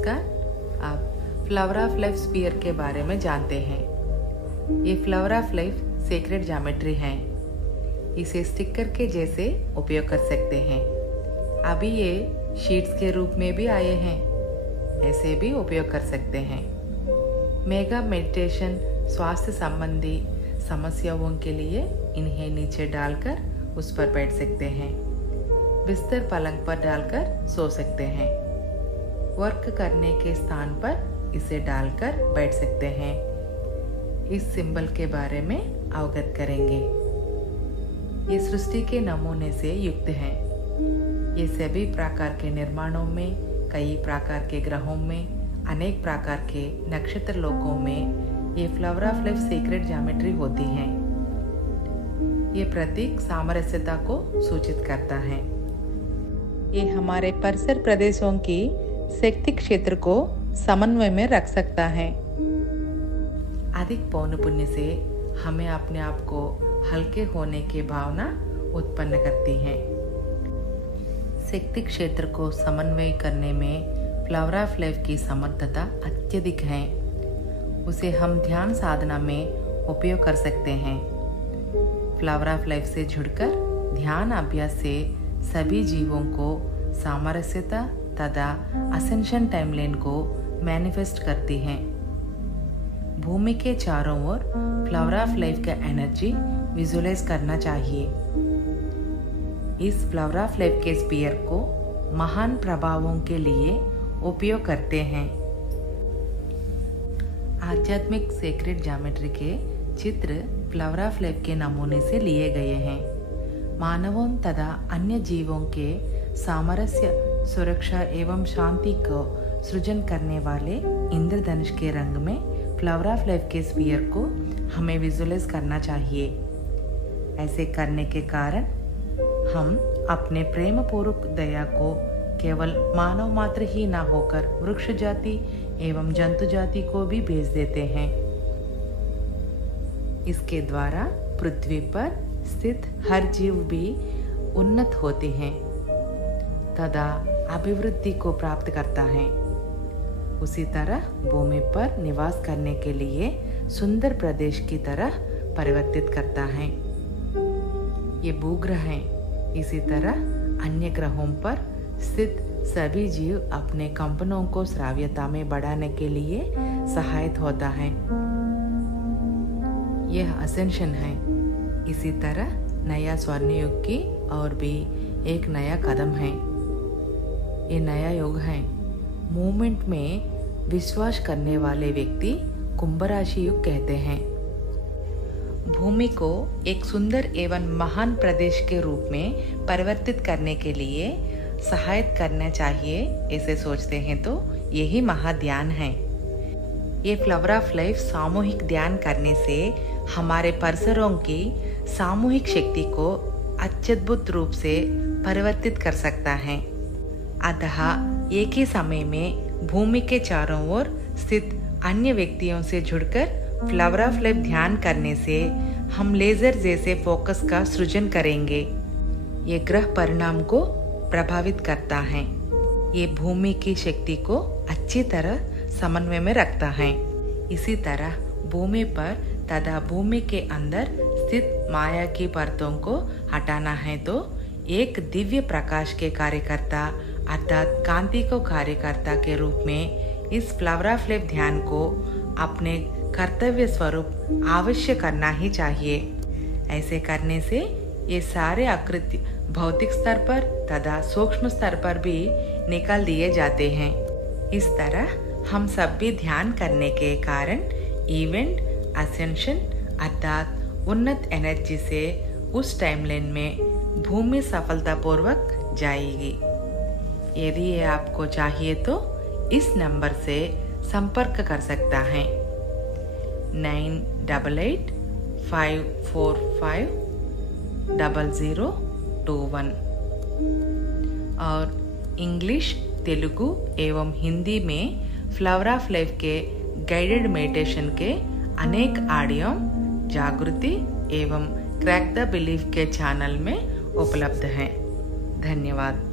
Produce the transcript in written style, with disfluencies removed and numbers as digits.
नमस्कार। आप flower of life sphere के बारे में जानते हैं। ये flower of life secret geometry है। इसे स्टिकर के जैसे उपयोग कर सकते हैं। अभी ये शीट्स के रूप में भी आए हैं, ऐसे भी उपयोग कर सकते हैं। मेगा मेडिटेशन स्वास्थ्य संबंधी समस्याओं के लिए इन्हें नीचे डालकर उस पर बैठ सकते हैं। बिस्तर पलंग पर डालकर सो सकते हैं। वर्क करने के स्थान पर इसे डालकर बैठ सकते हैं। इस सिंबल के बारे में अवगत करेंगे। ये सृष्टि के नमूने से युक्त हैं। ये सभी प्रकार के निर्माणों में, कई प्रकार के ग्रहों में, अनेक प्रकार के नक्षत्र लोकों में ये flower of life secret geometry होती हैं। ये प्रतीक सामरस्यता को सूचित करता है। ये हमारे परिसर प्रदेशों की शक्ति क्षेत्र को समन्वय में रख सकता है। अधिक पौन पुण्य से हमें अपने आप को हल्के होने की भावना उत्पन्न करती है। शक्ति क्षेत्र को समन्वय करने में फ्लावर ऑफ लाइफ की समर्थता अत्यधिक है। उसे हम ध्यान साधना में उपयोग कर सकते हैं। फ्लावर ऑफ लाइफ से जुड़कर ध्यान अभ्यास से सभी जीवों को सामरस्यता तथा असेंशन टाइमलाइन को मैनिफेस्ट करती हैं। भूमि के चारों ओर फ्लावर ऑफ लाइफ का एनर्जी विजुअलाइज करना चाहिए। इस फ्लावर ऑफ लाइफ के स्फीयर को महान प्रभावों के लिए उपयोग करते हैं। आध्यात्मिक सीक्रेट ज्योमेट्री के चित्र फ्लावर ऑफ लाइफ के नमूने से लिए गए हैं। मानवों तथा अन्य जीवों के सामरस्य, सुरक्षा एवं शांति को सृजन करने वाले इंद्रधनुष के रंग में फ्लावर ऑफ लाइफ के स्फीयर को हमें विजुअलाइज करना चाहिए। ऐसे करने के कारण हम अपने प्रेम पूर्वक दया को केवल मानव मात्र ही न होकर वृक्ष जाति एवं जंतु जाति को भी भेज देते हैं। इसके द्वारा पृथ्वी पर स्थित हर जीव भी उन्नत होते हैं तथा अभिवृद्धि को प्राप्त करता है। उसी तरह भूमि पर निवास करने के लिए सुंदर प्रदेश की तरह परिवर्तित करता है। ये भूग्रह हैं। इसी तरह अन्य ग्रहों पर स्थित सभी जीव अपने कंपनों को श्राव्यता में बढ़ाने के लिए सहायक होता है। यह असेंशन है। इसी तरह नया स्वर्ण युग की और भी एक नया कदम है। ये नया युग है। मूवमेंट में विश्वास करने वाले व्यक्ति कुंभ राशि युग कहते हैं। भूमि को एक सुंदर एवं महान प्रदेश के रूप में परिवर्तित करने के लिए सहायता करना चाहिए, ऐसे सोचते हैं तो यही महाध्यान है। ये फ्लावर ऑफ लाइफ सामूहिक ध्यान करने से हमारे परिसरों की सामूहिक शक्ति को अत्यद्भुत रूप से परिवर्तित कर सकता है। अतः एक ही समय में भूमि के चारों ओर स्थित अन्य व्यक्तियों से जुड़कर फ्लावर ऑफ लाइफ ध्यान करने से हम लेजर जैसे फोकस का सृजन करेंगे। ये ग्रह परिणाम को प्रभावित करता है। ये भूमि की शक्ति को अच्छी तरह समन्वय में रखता है। इसी तरह भूमि पर तथा भूमि के अंदर स्थित माया की परतों को हटाना है तो एक दिव्य प्रकाश के कार्यकर्ता अर्थात कांति को कार्यकर्ता के रूप में इस फ्लावर ऑफ लाइफ ध्यान को अपने कर्तव्य स्वरूप अवश्य करना ही चाहिए। ऐसे करने से ये सारे आकृति भौतिक स्तर पर तथा सूक्ष्म स्तर पर भी निकाल दिए जाते हैं। इस तरह हम सब भी ध्यान करने के कारण इवेंट असेंशन अर्थात उन्नत एनर्जी से उस टाइमलाइन में भूमि सफलतापूर्वक जाएगी। यदि ये आपको चाहिए तो इस नंबर से संपर्क कर सकता है 9885450021 और इंग्लिश, तेलुगु एवं हिंदी में फ्लावर ऑफ लाइफ के गाइडेड मेडिटेशन के अनेक ऑडियो जागृति एवं क्रैक द बिलीफ के चैनल में उपलब्ध हैं। धन्यवाद।